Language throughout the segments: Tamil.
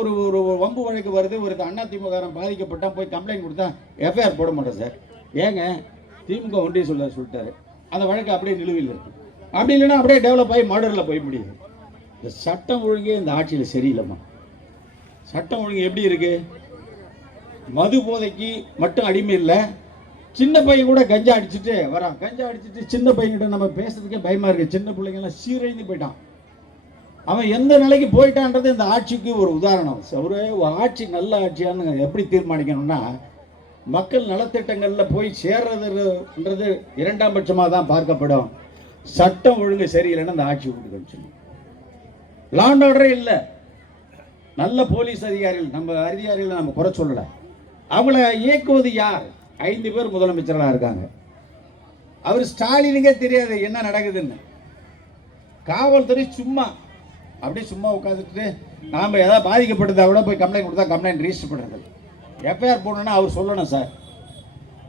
ஒரு ஒரு வம்பு வழக்கு வருது, ஒரு அதிமுக பாதிக்கப்பட்டா போய் கம்ப்ளைண்ட் கொடுத்தா எஃப்ஐஆர் போட மாட்டேன் சார். ஏங்க திமுக ஒன்றிய சொல்லிட்டாரு, அந்த வழக்கு அப்படியே நிலுவையில் இருக்கு. அப்படி இல்லைன்னா அப்படியே டெவலப் ஆகி மர்டரில் போய் முடியுது. இந்த சட்டம் ஒழுங்கே இந்த ஆட்சியில் சரியில்லைம்மா. சட்டம் ஒழுங்கு எப்படி இருக்கு? மது போதைக்கு மட்டும் அடிமை இல்லை, சின்ன பையன் கூட கஞ்சா அடிச்சுட்டு வரான். கஞ்சா அடிச்சுட்டு சின்ன பையன்கிட்ட நம்ம பேசுறதுக்கே பயமா இருக்கு. சின்ன பிள்ளைங்கெல்லாம் சீரழிந்து போயிட்டான். அவன் எந்த நிலைக்கு போயிட்டான்றது இந்த ஆட்சிக்கு ஒரு உதாரணம். ஒரு ஆட்சி நல்ல ஆட்சியான்னு எப்படி தீர்மானிக்கணும்னா, மக்கள் நலத்திட்டங்களில் போய் சேர்றதுன்றது இரண்டாம் பட்சமாக தான் பார்க்கப்படும். சட்டம் ஒழுங்கு சரியில்லைன்னு அந்த ஆட்சி விட்டு கழிச்சு. லா அண்ட் ஆர்டரே இல்லை. நல்ல போலீஸ் அதிகாரிகள், நம்ம அதிகாரிகளை நம்ம குறை சொல்லலை. அவங்கள இயக்குவது யார்? 5 பேர் முதலமைச்சர்களாக இருக்காங்க. அவர் ஸ்டாலினுக்கே தெரியாது என்ன நடக்குதுன்னு. காவல்துறை சும்மா அப்படியே சும்மா உட்காந்துட்டு நாம் ஏதாவது பாதிக்கப்பட்டதை விட போய் கம்ப்ளைண்ட் கொடுத்தா கம்ப்ளைண்ட் ரிஜிஸ்டர் பண்ணுறது, எஃப்ஐஆர் போடணும்னா அவர் சொல்லணும் சார்.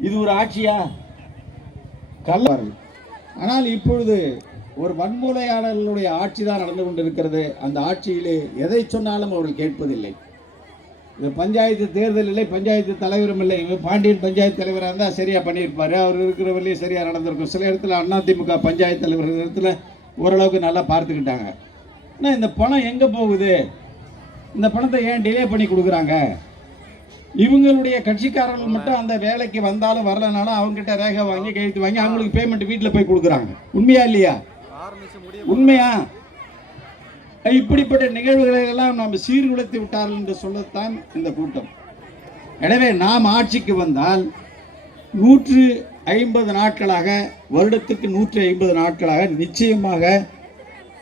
இது ஒரு ஆட்சியா? கல்லார்கள். ஆனால் இப்பொழுது ஒரு வன்முறையாளர்களுடைய ஆட்சி தான் நடந்து கொண்டிருக்கிறது. அந்த ஆட்சியிலே எதை சொன்னாலும் அவர்கள் கேட்பதில்லை. இந்த பஞ்சாயத்து தேர்தல் இல்லை, பஞ்சாயத்து தலைவரும் இல்லை. இவர் பாண்டியன் பஞ்சாயத்து தலைவராக இருந்தால் சரியாக பண்ணியிருப்பார், அவர் இருக்கிறவர்களே சரியாக நடந்திருக்கும். சில இடத்துல அதிமுக பஞ்சாயத்து தலைவர் இடத்துல ஓரளவுக்கு நல்லா பார்த்துக்கிட்டாங்க. ஆனால் இந்த பணம் எங்கே போகுது? இந்த பணத்தை ஏன் டிலே பண்ணி கொடுக்குறாங்க? இவங்களுடைய கட்சிக்காரர்கள் மட்டும் அந்த வேலைக்கு வந்தாலும் வரலனாலும் அவங்ககிட்ட ரேகை வாங்கி கையெழுத்து வாங்கி அவங்களுக்கு பேமெண்ட் வீட்டில் போய் கொடுக்குறாங்க. உண்மையா இல்லையா? உண்மையா? இப்படிப்பட்ட நிகழ்வுகளை எல்லாம் நாம் சீர்குலைத்து விட்டார்கள் என்று சொல்லத்தான் இந்த கூட்டம். எனவே நாம் ஆட்சிக்கு வந்தால் 150 நாட்களாக, வருடத்துக்கு 150 நாட்களாக நிச்சயமாக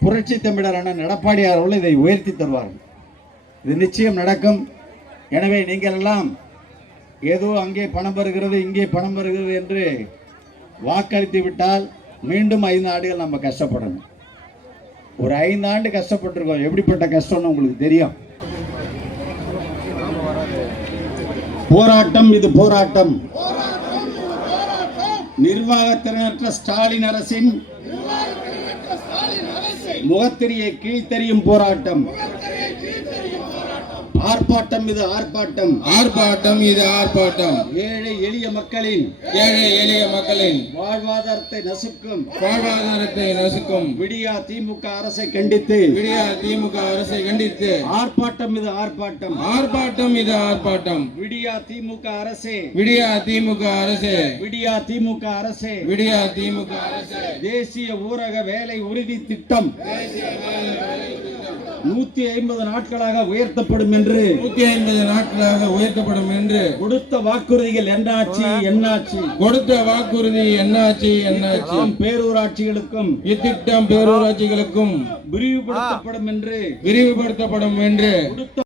புரட்சி தமிழரான எடப்பாடியார் அவர்கள் இதை உயர்த்தி தருவார்கள். இது நிச்சயம் நடக்கும். எனவே நீங்கள் எல்லாம் ஏதோ அங்கே பணம் வருகிறது இங்கே பணம் வருகிறது என்று வாக்களித்து விட்டால் மீண்டும் 5 ஆண்டுகள் நம்ம கஷ்டப்படணும். ஒரு 5 ஆண்டு கஷ்டப்பட்டிருக்கோம். எப்படிப்பட்ட கஷ்டம்னு உங்களுக்கு தெரியும். போராட்டம், இது போராட்டம். நிர்வாகத்திறனற்ற ஸ்டாலின் அரசின் முகத்திரியை கீழ்த்தெறியும் போராட்டம். ஆர்ப்பாட்டம், இது ஆர்ப்பாட்டம். ஆர்ப்பாட்டம், இது ஆர்ப்பாட்டம். ஏழை எளிய மக்களின் வாழ்வாதாரத்தை நசுக்கும் விடியா திமுக அரசை கண்டித்து ஆர்ப்பாட்டம், இது ஆர்ப்பாட்டம். ஆர்ப்பாட்டம், இது ஆர்ப்பாட்டம். விடியா திமுக அரசே, விடியா திமுக அரசே. தேசிய ஊரக வேலை உறுதி திட்டம் 150 நாட்களாக உயர்த்தப்படும் என்று கொடுத்த வாக்குறுதிகள் என்னாச்சு? பேரூராட்சிகளுக்கும் இத்திட்டம் பேரூராட்சிகளுக்கும் விரிவுபடுத்தப்படும் என்று கொடுத்த